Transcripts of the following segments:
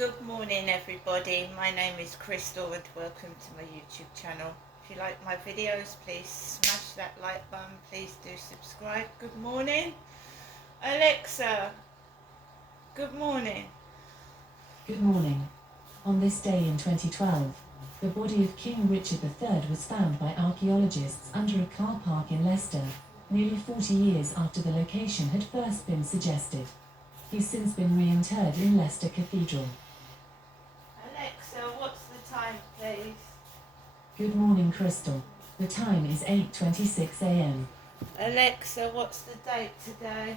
Good morning everybody, my name is Crystal and welcome to my YouTube channel. If you like my videos, please smash that like button, please do subscribe. Good morning. Alexa, good morning. Good morning. On this day in 2012, the body of King Richard III was found by archaeologists under a car park in Leicester, nearly 40 years after the location had first been suggested. He's since been reinterred in Leicester Cathedral. Alexa, what's the time please? Good morning, Crystal. The time is 8:26 a.m. Alexa, what's the date today?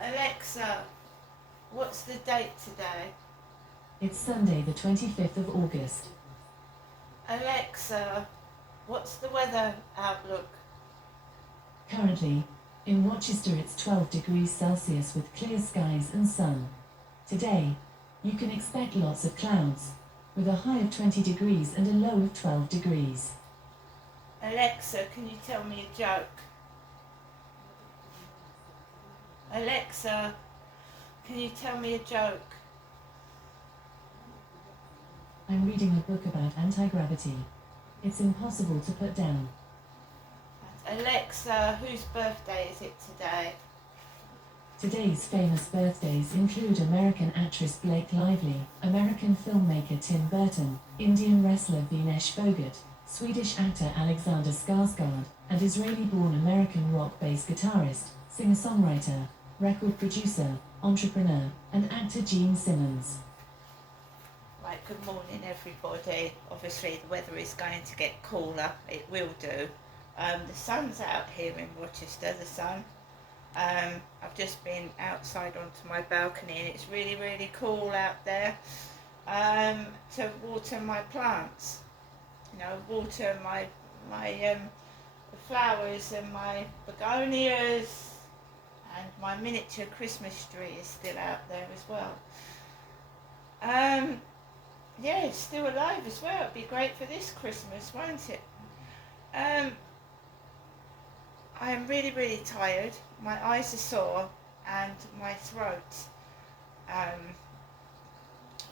Alexa, what's the date today? It's Sunday the 25th of August. Alexa, what's the weather outlook? Currently, in Rochester it's 12 degrees Celsius with clear skies and sun. Today, you can expect lots of clouds, with a high of 20 degrees and a low of 12 degrees. Alexa, can you tell me a joke? Alexa, can you tell me a joke? I'm reading a book about anti-gravity. It's impossible to put down. Alexa, whose birthday is it today? Today's famous birthdays include American actress Blake Lively, American filmmaker Tim Burton, Indian wrestler Vinesh Phogat, Swedish actor Alexander Skarsgård, and Israeli-born American rock bass guitarist, singer-songwriter, record producer, entrepreneur, and actor Gene Simmons. Right, good morning everybody. Obviously the weather is going to get cooler, it will do. The sun's out here in Rochester, the sun. I've just been outside onto my balcony and it's really cool out there to water my plants. You know, water my flowers and my begonias, and my miniature Christmas tree is still out there as well. Yeah, it's still alive as well. It'd be great for this Christmas, won't it? I am really tired. My eyes are sore and my throat.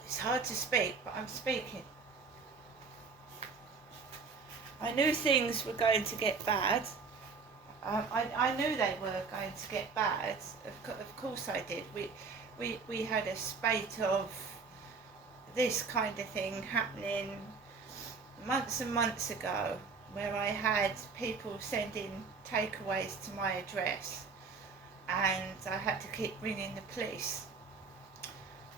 It's hard to speak, but I'm speaking. I knew things were going to get bad. I knew they were going to get bad. Of course I did. We had a spate of this kind of thing happening months and months ago, where I had people sending takeaways to my address and I had to keep ringing the police,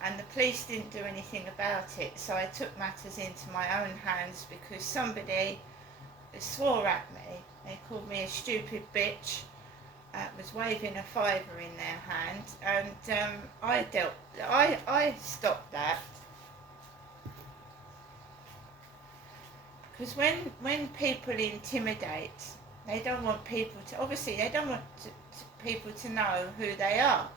and the police didn't do anything about it, so I took matters into my own hands because somebody swore at me. They called me a stupid bitch, was waving a fiver in their hand, and I stopped that. Because when people intimidate, they don't want people to, obviously they don't want people to know who they are.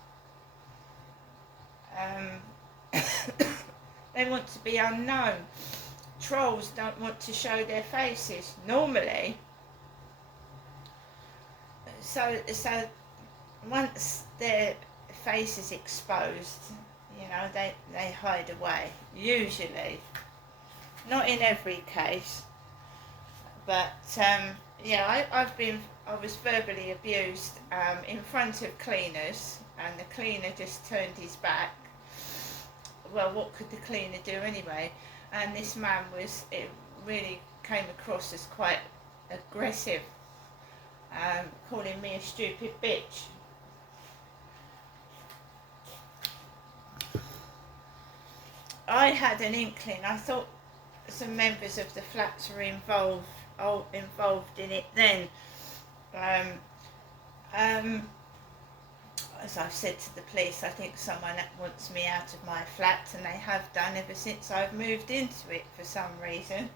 They want to be unknown. Trolls don't want to show their faces, normally. So once their face is exposed, you know, they hide away, usually. Not in every case. But yeah, I was verbally abused in front of cleaners, and the cleaner just turned his back. Well, what could the cleaner do anyway? And this man it really came across as quite aggressive, calling me a stupid bitch. I had an inkling. I thought some members of the flats were involved in it then. As I've said to the police, I think someone wants me out of my flat, and they have done ever since I've moved into it for some reason.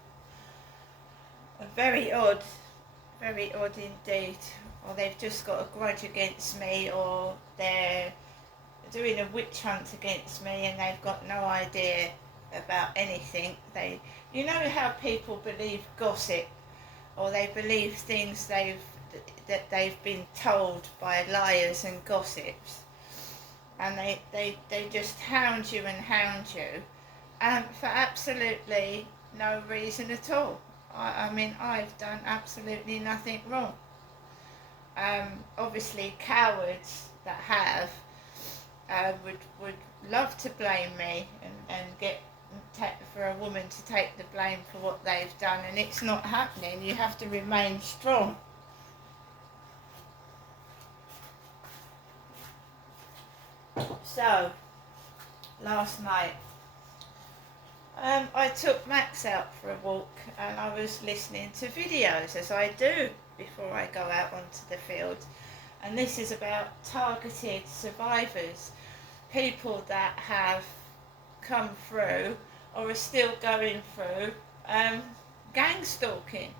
Very odd indeed. Or they've just got a grudge against me, or they're doing a witch hunt against me and they've got no idea about anything. You know how people believe gossip, or they believe things that they've been told by liars and gossips. and they just hound you and hound you, for absolutely no reason at all. I mean, I've done absolutely nothing wrong. Obviously, cowards that have would love to blame me and get for a woman to take the blame for what they've done, and it's not happening. You have to remain strong. So, last night, I took Max out for a walk, and I was listening to videos, as I do before I go out onto the field. And this is about targeted survivors, people that have come through or are still going through gang stalking.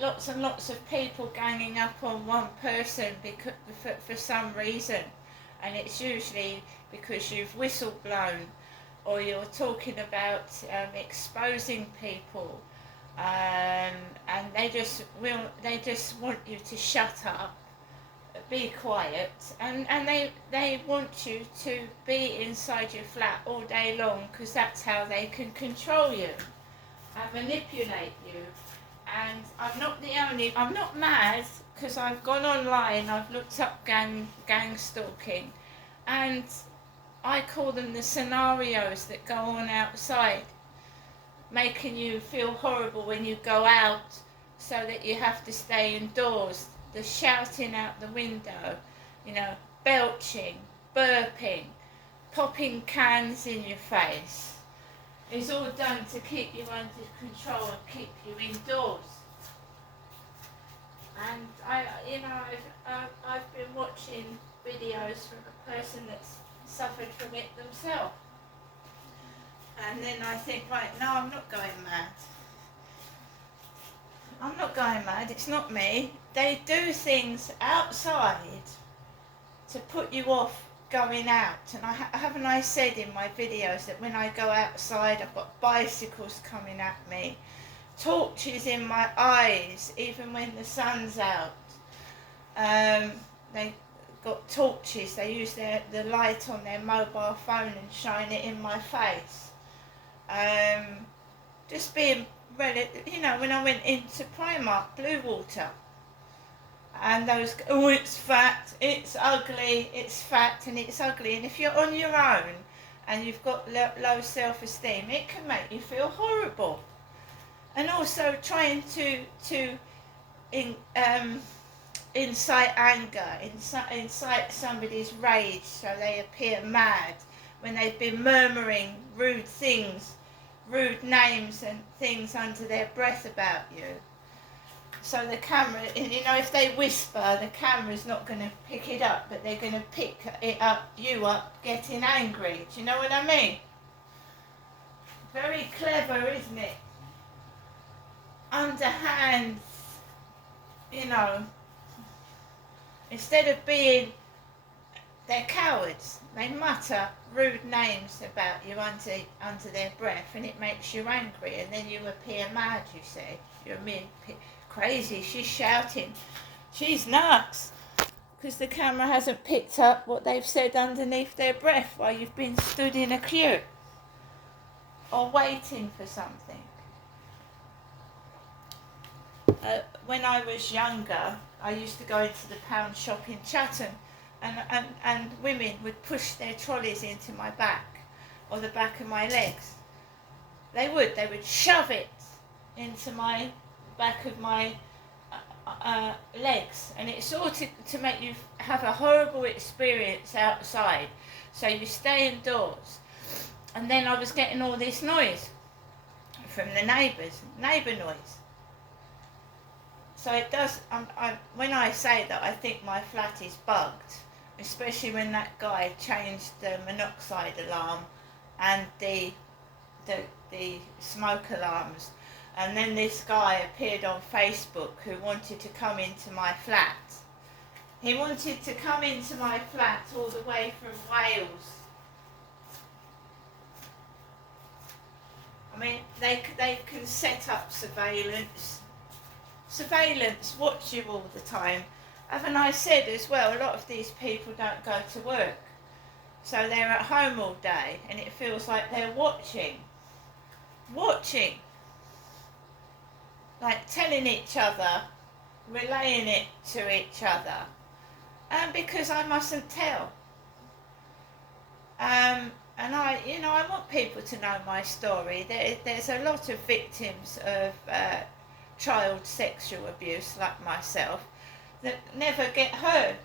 Lots and lots of people ganging up on one person because, for some reason, and it's usually because you've whistle-blown, or you're talking about exposing people, and they just want you to shut up, be quiet, and they want you to be inside your flat all day long, because that's how they can control you and manipulate you. And I'm not mad, because I've gone online, I've looked up gang stalking, and I call them the scenarios that go on outside, making you feel horrible when you go out so that you have to stay indoors. The shouting out the window, belching, burping, popping cans in your face. It's all done to keep you under control and keep you indoors. And I've been watching videos from a person that's suffered from it themselves. And then I think, right, no, I'm not going mad. I'm not going mad, it's not me. They do things outside to put you off going out. And haven't I said in my videos that when I go outside, I've got bicycles coming at me, torches in my eyes, even when the sun's out. They got torches, they use the light on their mobile phone and shine it in my face. Just being when I went into Primark Bluewater, and those, oh, it's fat, it's ugly, it's fat and it's ugly. And if you're on your own and you've got low self-esteem, it can make you feel horrible. And also trying to incite anger, incite somebody's rage so they appear mad when they've been murmuring rude things, rude names and things under their breath about you. So the camera, if they whisper, the camera's not going to pick it up, but they're going to pick you up getting angry. Do you know what I mean? Very clever, isn't it? Underhand, instead of being, they're cowards. They mutter rude names about you under their breath, and it makes you angry, and then you appear mad, you see. You're crazy, she's shouting, she's nuts, because the camera hasn't picked up what they've said underneath their breath while you've been stood in a queue or waiting for something. When I was younger, I used to go into the pound shop in Chatham, and women would push their trolleys into my back or the back of my legs. They would shove it into my back of my legs, and it's all to make you have a horrible experience outside, so you stay indoors. And then I was getting all this noise from the neighbour noise. So it does, when I say that, I think my flat is bugged, especially when that guy changed the monoxide alarm and the smoke alarms. And then this guy appeared on Facebook who wanted to come into my flat. He wanted to come into my flat all the way from Wales. I mean, they can set up surveillance, watch you all the time, Haven't I said as well, a lot of these people don't go to work. So they're at home all day and it feels like they're watching. Like telling each other, relaying it to each other. Because I mustn't tell. And I want people to know my story. There's a lot of victims of child sexual abuse like myself that never get heard,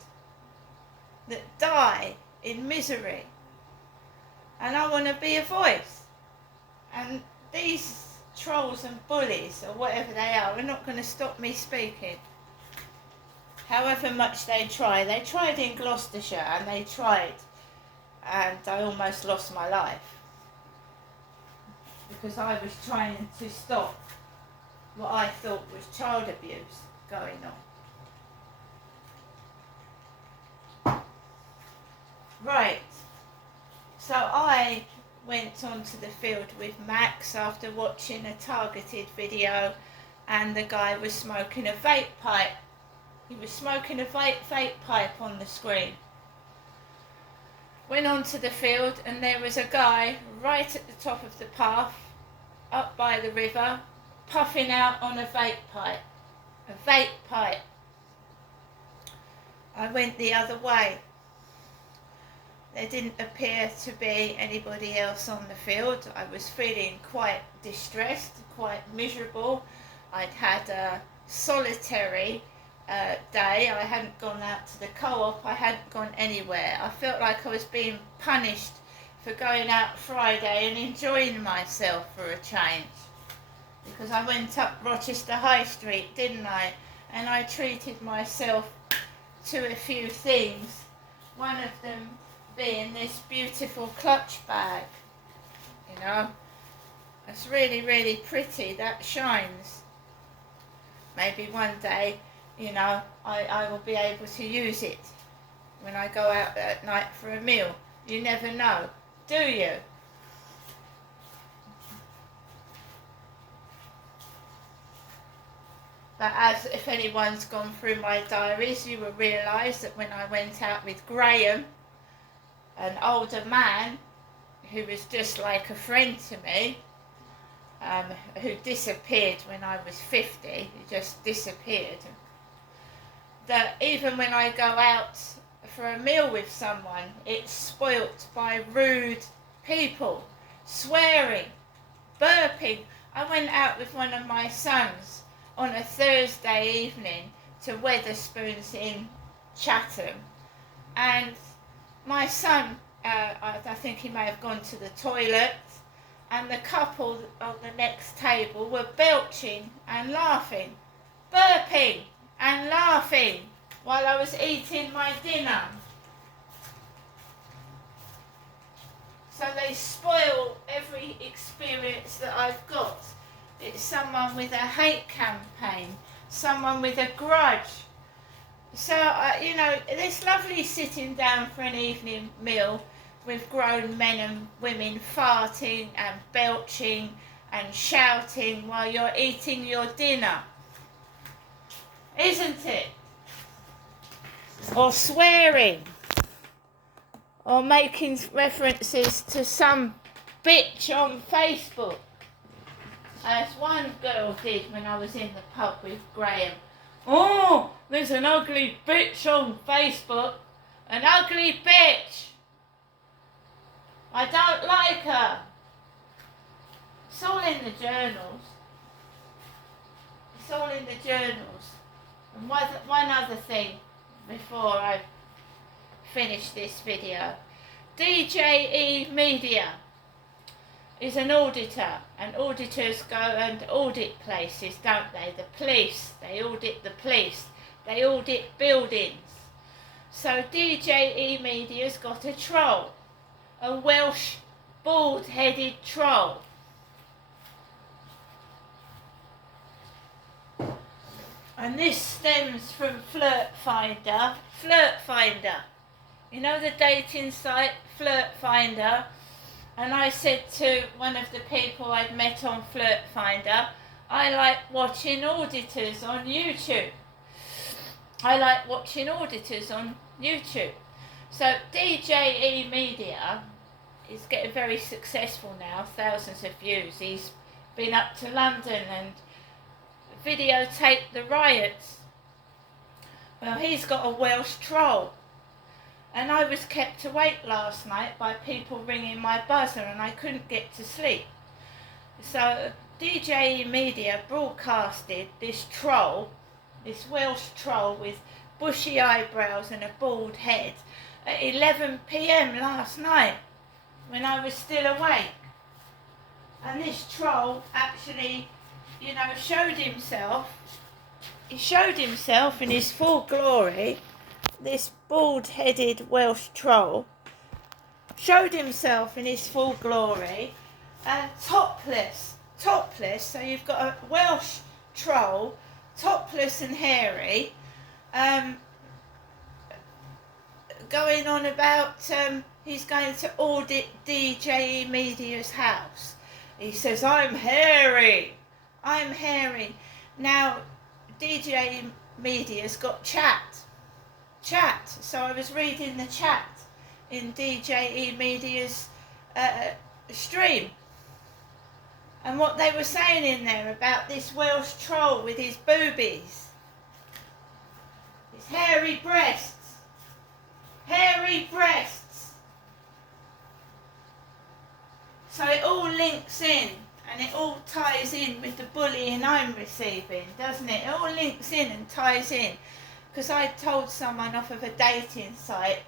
that die in misery. And I want to be a voice. And these trolls and bullies, or whatever they are not going to stop me speaking. However much they try. They tried in Gloucestershire and they tried. And I almost lost my life. Because I was trying to stop what I thought was child abuse going on. Right. So I went onto the field with Max after watching a targeted video, and the guy was smoking a vape pipe. He was smoking a vape pipe on the screen. Went onto the field and there was a guy right at the top of the path, up by the river, puffing out on a vape pipe. A vape pipe. I went the other way. There didn't appear to be anybody else on the field. I was feeling quite distressed, quite miserable. I'd had a solitary day. I hadn't gone out to the co-op. I hadn't gone anywhere. I felt like I was being punished for going out Friday and enjoying myself for a change. Because I went up Rochester High Street, didn't I? And I treated myself to a few things. One of them being this beautiful clutch bag. You know, it's really, really pretty. That shines. Maybe one day, you know, I will be able to use it when I go out at night for a meal. You never know, do you? But as if anyone's gone through my diaries, you will realise that when I went out with Graham, an older man who was just like a friend to me, who disappeared when I was 50, he just disappeared, that even when I go out for a meal with someone, it's spoilt by rude people, swearing, burping. I went out with one of my sons on a Thursday evening to Weatherspoons in Chatham, and my son, I think he may have gone to the toilet, and the couple on the next table were belching and laughing, burping and laughing while I was eating my dinner. So they spoil every experience that I've got. It's someone with a hate campaign, someone with a grudge. So, you know, it's lovely sitting down for an evening meal with grown men and women farting and belching and shouting while you're eating your dinner. Isn't it? Or swearing. Or making references to some bitch on Facebook. As one girl did when I was in the pub with Graham. Oh, there's an ugly bitch on Facebook. An ugly bitch. I don't like her. It's all in the journals. It's all in the journals. And one other thing before I finish this video. DJE Media is an auditor, and auditors go and audit places, don't they? The police, they audit the police, they audit buildings. So DJE Media's got a troll, a Welsh bald-headed troll. And this stems from Flirt Finder. Flirt Finder. You know the dating site, Flirt Finder? And I said to one of the people I'd met on Flirt Finder, I like watching auditors on YouTube. I like watching auditors on YouTube. So DJE Media is getting very successful now, thousands of views. He's been up to London and videotaped the riots. Well, he's got a Welsh troll. And I was kept awake last night by people ringing my buzzer and I couldn't get to sleep. So DJE Media broadcasted this troll, this Welsh troll with bushy eyebrows and a bald head at 11 p.m. last night when I was still awake. And this troll actually, showed himself. He showed himself in his full glory. This bald-headed Welsh troll showed himself in his full glory, topless. So you've got a Welsh troll, topless and hairy, going on about he's going to audit DJE Media's house. He says, I'm hairy. Now, DJE Media's got chat. So I was reading the chat in DJE Media's stream. And what they were saying in there about this Welsh troll with his boobies. His hairy breasts. So it all links in and it all ties in with the bullying I'm receiving, doesn't it? It all links in and ties in. Because I told someone off of a dating site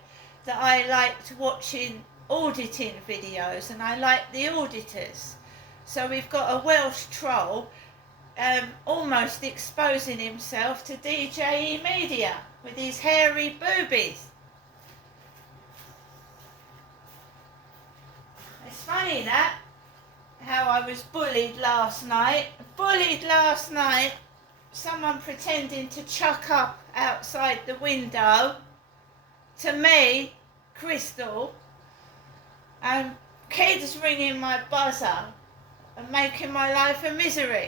that I liked watching auditing videos and I like the auditors. So we've got a Welsh troll almost exposing himself to DJE Media with his hairy boobies. It's funny that, how I was bullied last night. Someone pretending to chuck up outside the window to me, Crystal, and kids ringing my buzzer and making my life a misery.